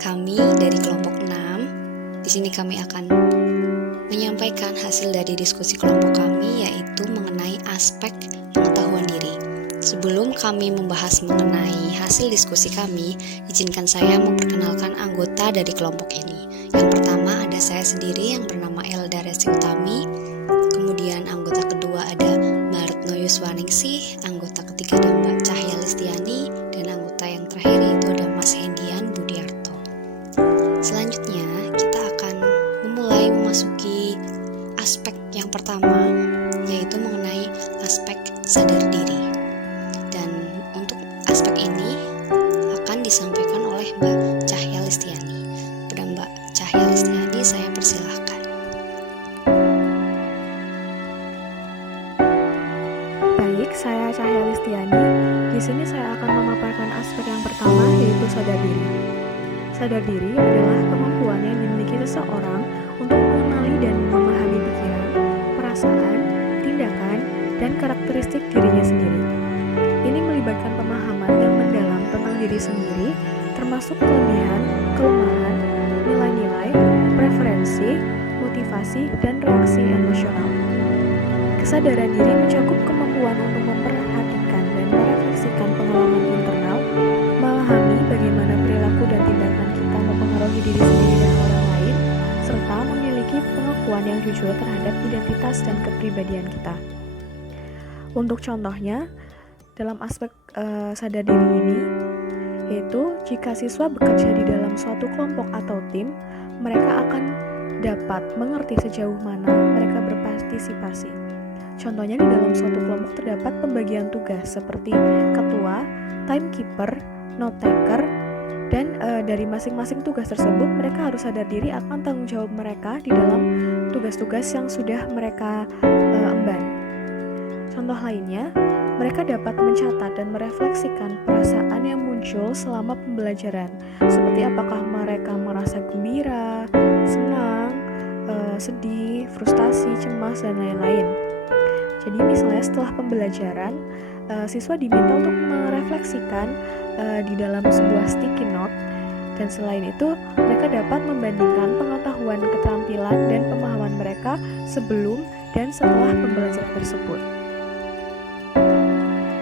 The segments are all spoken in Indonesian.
Kami dari kelompok 6. Di sini kami akan menyampaikan hasil dari diskusi kelompok kami, yaitu mengenai aspek pengetahuan diri. Sebelum kami membahas mengenai hasil diskusi kami, izinkan saya memperkenalkan anggota dari kelompok ini. Yang pertama ada saya sendiri yang bernama Elda Resi Utami. Kemudian anggota kedua ada Mbak Retno Yuswaningsih, anggota ketiga ada Mbak Cahya Listiani, dan anggota yang terakhir itu ada Mas Hendian Budiarto. Selanjutnya kita akan memulai memasuki aspek yang pertama, yaitu mengenai aspek sadar diri. Dan untuk aspek ini akan disampaikan oleh Mbak Cahya Listiani. Pada Mbak Cahya Listiani saya persilahkan. Baik, saya Cahya Listiani. Di sini saya akan memaparkan aspek yang pertama, yaitu sadar diri. Sadar diri adalah kemampuan yang dimiliki seseorang untuk mengenali dan memahami pikiran, perasaan, tindakan, dan karakteristik dirinya sendiri. Ini melibatkan pemahaman yang mendalam tentang diri sendiri, termasuk kelebihan, kelemahan, nilai-nilai, preferensi, motivasi, dan reaksi emosional. Kesadaran diri mencakup kemampuan untuk memperhatikan dan merefleksikan pengalaman internal, memahami bagaimana perilaku dan tindakan kita mempengaruhi diri sendiri dan orang lain, serta memiliki pengakuan yang jujur terhadap identitas dan kepribadian kita. Untuk contohnya, dalam aspek sadar diri ini, yaitu jika siswa bekerja di dalam suatu kelompok atau tim, mereka akan dapat mengerti sejauh mana mereka berpartisipasi. Contohnya di dalam suatu kelompok terdapat pembagian tugas seperti ketua, timekeeper, note taker, dan dari masing-masing tugas tersebut mereka harus sadar diri akan tanggung jawab mereka di dalam tugas-tugas yang sudah mereka emban. Contoh lainnya, mereka dapat mencatat dan merefleksikan perasaan yang muncul selama pembelajaran, seperti apakah mereka merasa gembira, senang, sedih, frustasi, cemas, dan lain-lain. Jadi misalnya setelah pembelajaran, siswa diminta untuk merefleksikan di dalam sebuah sticky note, dan selain itu mereka dapat membandingkan pengetahuan, keterampilan, dan pemahaman mereka sebelum dan setelah pembelajaran tersebut.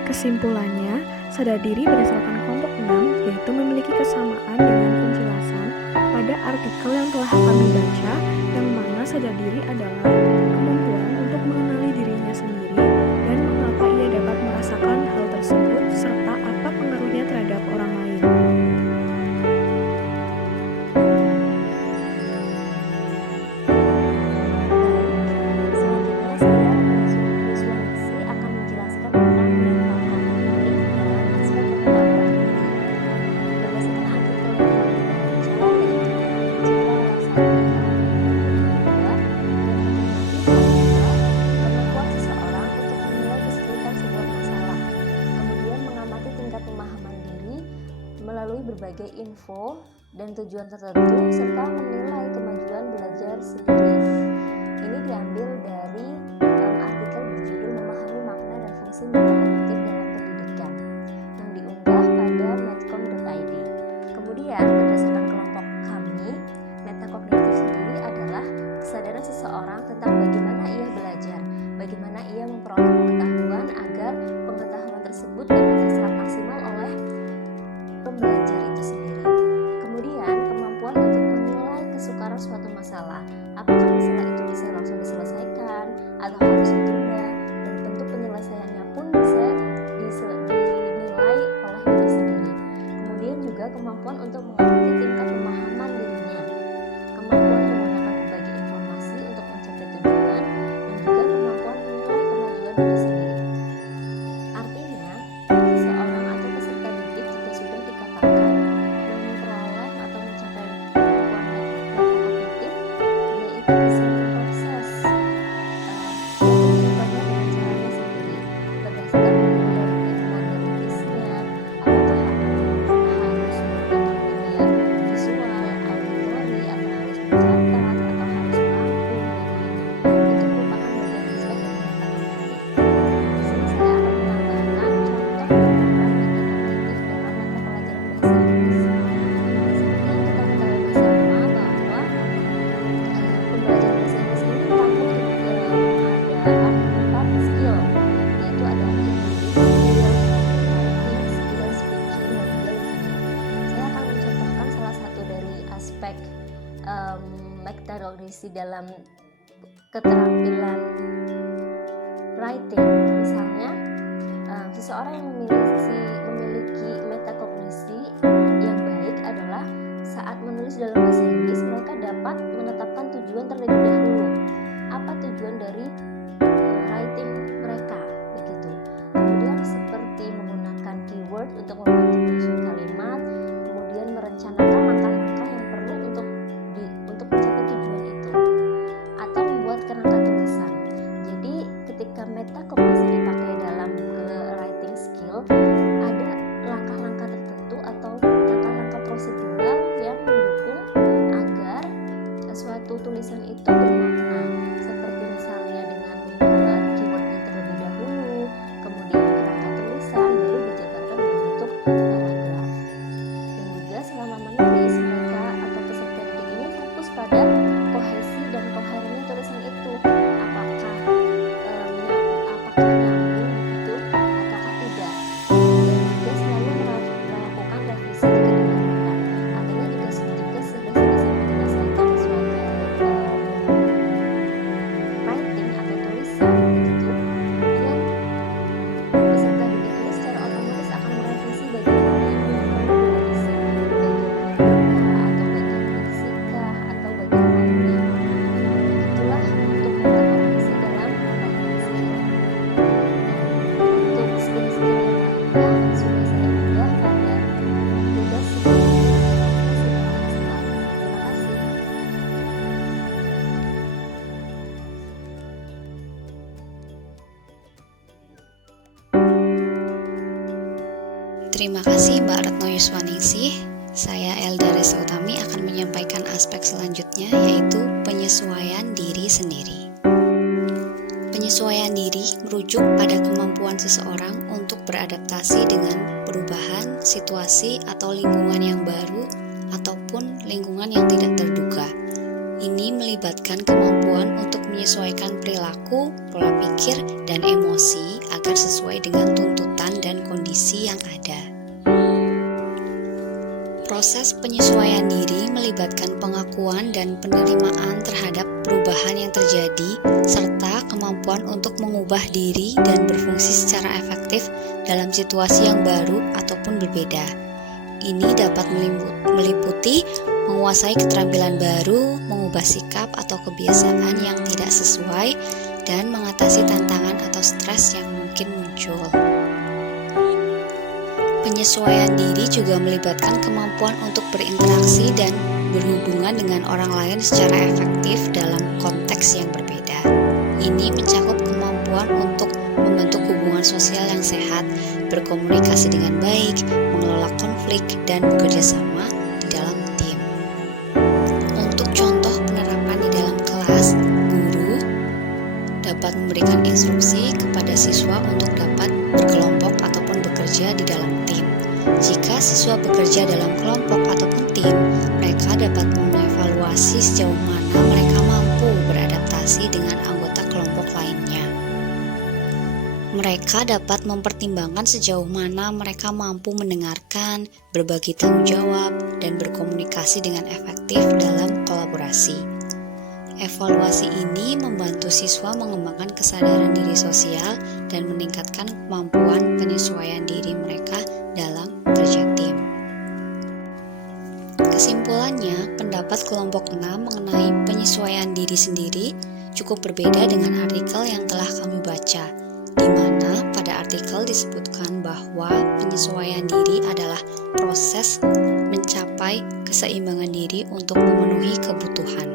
Kesimpulannya, sadar diri berdasarkan kelompok 6 yaitu memiliki kesamaan dengan penjelasan pada artikel yang telah kami baca, yang mana sadar diri adalah kemampuan untuk mengenali dirinya sendiri dan mengapa ia dapat merasakan hal tersebut serta apa pengaruhnya terhadap orang lain. Melalui berbagai info dan tujuan tertentu serta menilai kemajuan belajar sendiri. Ini diambil dari artikel berjudul Memahami Makna dan Fungsi Metakognitif dalam Pendidikan yang diunggah pada medcom.id. Kemudian berdasarkan kelompok kami, metakognitif sendiri adalah kesadaran seseorang tentang bagaimana ia belajar, bagaimana ia memperoleh pengetahuan agar pengetahuan tersebut dapat terserap maksimal oleh pembelajar itu sendiri. Kemudian kemampuan untuk menilai kesukaran suatu masalah, apakah masalah itu bisa langsung diselesaikan atau harus ditunda, dan bentuk penyelesaiannya pun bisa dinilai oleh diri sendiri. Kemudian juga kemampuan untuk mengamati tingkat pemahaman dirinya, kemampuan menggunakan berbagai informasi untuk mencapai tujuan, dan juga kemampuan menilai kemajuan diri sendiri. Artinya, seseorang atau peserta didik jika sudah dikatakan memperoleh atau mencapai kemampuan metakognitif, dia itu bisa memproses kehidupannya dengan caranya sendiri, berdasarkan modalitasnya, apakah harus menggunakan media visual, auditori, atau harus mencatat, atau harus melambung, dan lainnya. Itu merupakan bagian aspek dari metakognitif. metakognisi dalam keterampilan writing. Misalnya, seseorang yang memiliki metakognisi yang baik adalah saat menulis dalam bahasa Inggris, mereka dapat menetapkan tujuan terlebih dahulu. Apa tujuan dari writing mereka, begitu. Kemudian seperti menggunakan keyword untuk membantu menyusun kalimat, kemudian merencanakan langkah-langkah yang perlu untuk mencapai tujuan itu, atau membuat kerangka tulisan. Jadi ketika metakognisi dipakai dalam writing skill, ada langkah-langkah tertentu atau langkah-langkah prosedural yang mendukung agar suatu tulisan itu bermakna, seperti misalnya dengan membuat keywordnya terlebih dahulu, kemudian kerangka tulisan, baru dijabarkan dalam bentuk paragraf. Dan juga selama menulis, mereka atau peserta didik ini fokus pada kohesi dan koherennya tulisan itu, apakah nyambung gitu ataukah tidak. Dan juga selalu melakukan revisi jika diperlukan. Artinya jika sudah selesai menyelesaikan suatu writing atau tulisan begitu, yang peserta didik ini secara otomatis akan merevisi bagian mana yang perlu direvisi, bagian paragraf atau bagian leksikah atau bagian lainnya. Itulah untuk metakognisi dalam writing skill. Untuk skill-skill yang lainnya sudah saya unggah pada tugas sebelumnya. Terima kasih. Terima kasih Mbak Retno Yuswaningsih. Saya Elda Resa Utami akan menyampaikan aspek selanjutnya, yaitu penyesuaian diri sendiri. Penyesuaian diri merujuk pada kemampuan seseorang untuk beradaptasi dengan perubahan situasi atau lingkungan yang baru ataupun lingkungan yang tidak terduga. Ini melibatkan kemampuan untuk menyesuaikan perilaku, pola pikir, dan emosi agar sesuai dengan tuntutan dan kondisi yang ada. Proses penyesuaian diri melibatkan pengakuan dan penerimaan terhadap perubahan yang terjadi, serta kemampuan untuk mengubah diri dan berfungsi secara efektif dalam situasi yang baru ataupun berbeda. Ini dapat meliputi menguasai keterampilan baru, mengubah sikap atau kebiasaan yang tidak sesuai, dan mengatasi tantangan atau stres yang mungkin muncul. Penyesuaian diri juga melibatkan kemampuan untuk berinteraksi dan berhubungan dengan orang lain secara efektif dalam konteks yang berbeda. Ini mencakup kemampuan untuk membentuk hubungan sosial yang sehat, berkomunikasi dengan baik, mengelola konflik, dan bekerja sama di dalam tim. Untuk contoh penerapan di dalam kelas, guru dapat memberikan instruksi kepada siswa untuk dapat berkelompok ataupun bekerja di dalam tim. Jika siswa bekerja dalam kelompok ataupun tim, mereka dapat mengevaluasi sejauh mana mereka mampu beradaptasi dengan anggota kelompok lainnya. Mereka dapat mempertimbangkan sejauh mana mereka mampu mendengarkan, berbagi tanggung jawab, dan berkomunikasi dengan efektif dalam kolaborasi. Evaluasi ini membantu siswa mengembangkan kesadaran diri sosial dan meningkatkan kemampuan penyesuaian diri mereka dalam kerja tim. Kesimpulannya, pendapat kelompok 6 mengenai penyesuaian diri sendiri cukup berbeda dengan artikel yang telah kami baca, di mana pada artikel disebutkan bahwa penyesuaian diri adalah proses mencapai keseimbangan diri untuk memenuhi kebutuhan.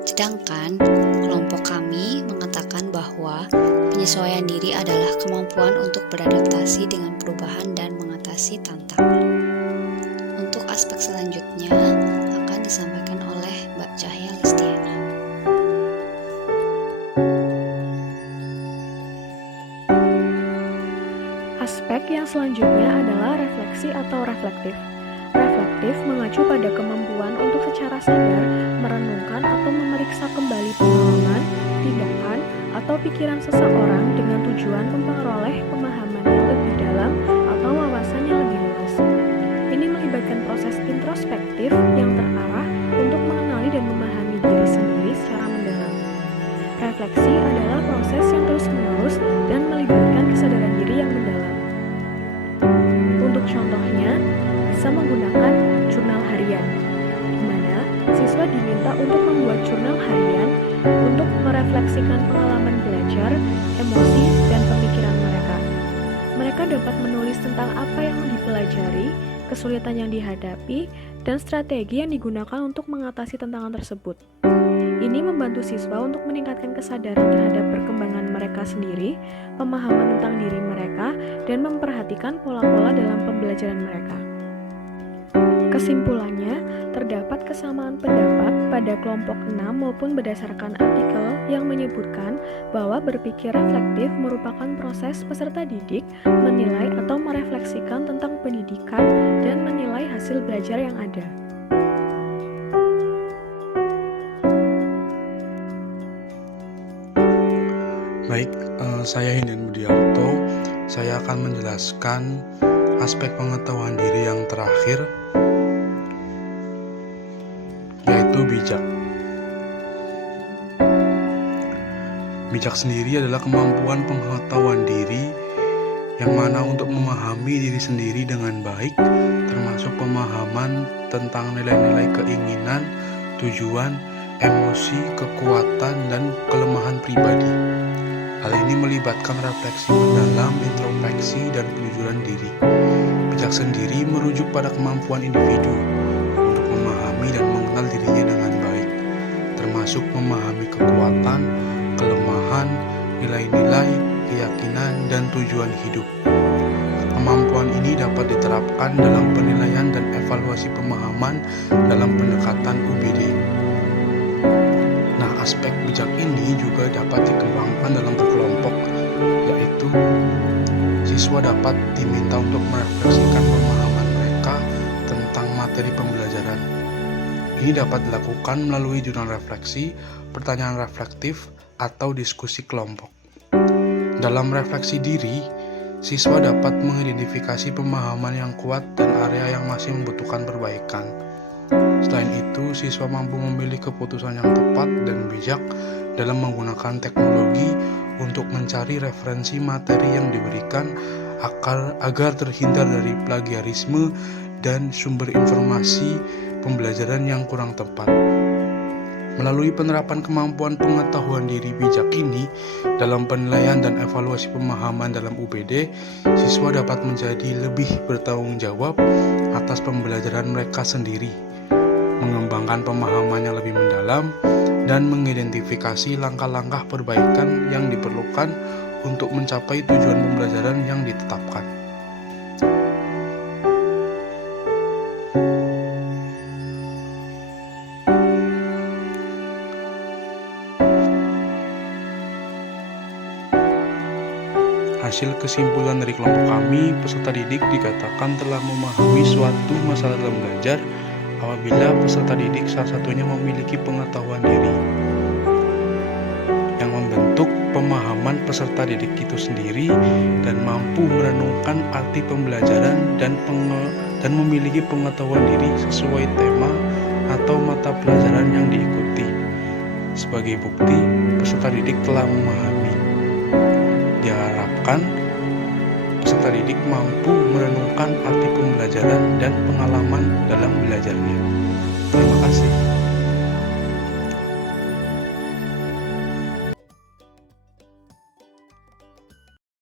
Sedangkan kelompok kami mengatakan bahwa penyesuaian diri adalah kemampuan untuk beradaptasi dengan perubahan dan mengatasi tantangan. Untuk aspek selanjutnya akan disampaikan oleh Mbak Cahya Listiani. Aspek yang selanjutnya adalah refleksi atau reflektif. Reflektif mengacu pada kemampuan untuk secara sadar merenungkan atau memeriksa kembali pengalaman, tindakan, atau pikiran seseorang dengan tujuan memperoleh pemahaman yang lebih dalam atau wawasan yang lebih luas. Ini melibatkan proses introspektif yang terarah untuk mengenali dan memahami diri sendiri secara refleksi adalah proses yang terus-menerus dan melibatkan kesadaran diri yang mendalam. Untuk contohnya, bisa menggunakan jurnal harian, di mana siswa diminta untuk membuat jurnal harian untuk merefleksikan pengalaman belajar, emosi, dan pemikiran mereka. Mereka dapat menulis tentang apa yang dipelajari, kesulitan yang dihadapi, dan strategi yang digunakan untuk mengatasi tantangan tersebut. Ini membantu siswa untuk meningkatkan kesadaran terhadap perkembangan mereka sendiri, pemahaman tentang diri mereka, dan memperhatikan pola-pola dalam pembelajaran mereka. Kesimpulannya, terdapat kesamaan pendapat pada kelompok 6 maupun berdasarkan artikel yang menyebutkan bahwa berpikir reflektif merupakan proses peserta didik menilai atau merefleksikan tentang pendidikan dan menilai hasil belajar yang ada. Baik, saya Hindan Budiarto. Saya akan menjelaskan aspek pengetahuan diri yang terakhir, yaitu bijak. Bijak sendiri adalah kemampuan pengetahuan diri yang mana untuk memahami diri sendiri dengan baik, termasuk pemahaman tentang nilai-nilai keinginan, tujuan, emosi, kekuatan, dan kelemahan pribadi. Hal ini melibatkan refleksi mendalam, introspeksi, dan penjujuran diri. Bijak sendiri merujuk pada kemampuan individu untuk memahami dan mengenal dirinya dengan baik, termasuk memahami kekuatan, kelemahan, nilai-nilai, keyakinan, dan tujuan hidup. Kemampuan ini dapat diterapkan dalam penilaian dan evaluasi pemahaman dalam pendekatan UBD. Nah, aspek bijak ini juga dapat dikembangkan dalam berkelompok, yaitu siswa dapat diminta untuk merefleksikan pemahaman mereka tentang materi pembelajaran. Ini dapat dilakukan melalui jurnal refleksi, pertanyaan reflektif, atau diskusi kelompok. Dalam refleksi diri, siswa dapat mengidentifikasi pemahaman yang kuat dan area yang masih membutuhkan perbaikan. Selain itu, siswa mampu memilih keputusan yang tepat dan bijak dalam menggunakan teknologi untuk mencari referensi materi yang diberikan agar terhindar dari plagiarisme dan sumber informasi pembelajaran yang kurang tepat. Melalui penerapan kemampuan pengetahuan diri bijak ini dalam penilaian dan evaluasi pemahaman dalam UBD, siswa dapat menjadi lebih bertanggung jawab atas pembelajaran mereka sendiri, mengembangkan pemahaman yang lebih mendalam, dan mengidentifikasi langkah-langkah perbaikan yang diperlukan untuk mencapai tujuan pembelajaran yang ditetapkan. Hasil kesimpulan dari kelompok kami, peserta didik dikatakan telah memahami suatu masalah dalam belajar apabila peserta didik salah satunya memiliki pengetahuan diri yang membentuk pemahaman peserta didik itu sendiri dan mampu merenungkan arti pembelajaran dan memiliki pengetahuan diri sesuai tema atau mata pelajaran yang diikuti. Sebagai bukti, peserta didik telah memahami. Diharapkan peserta didik mampu merenungkan arti pembelajaran dan pengalaman dalam belajarnya.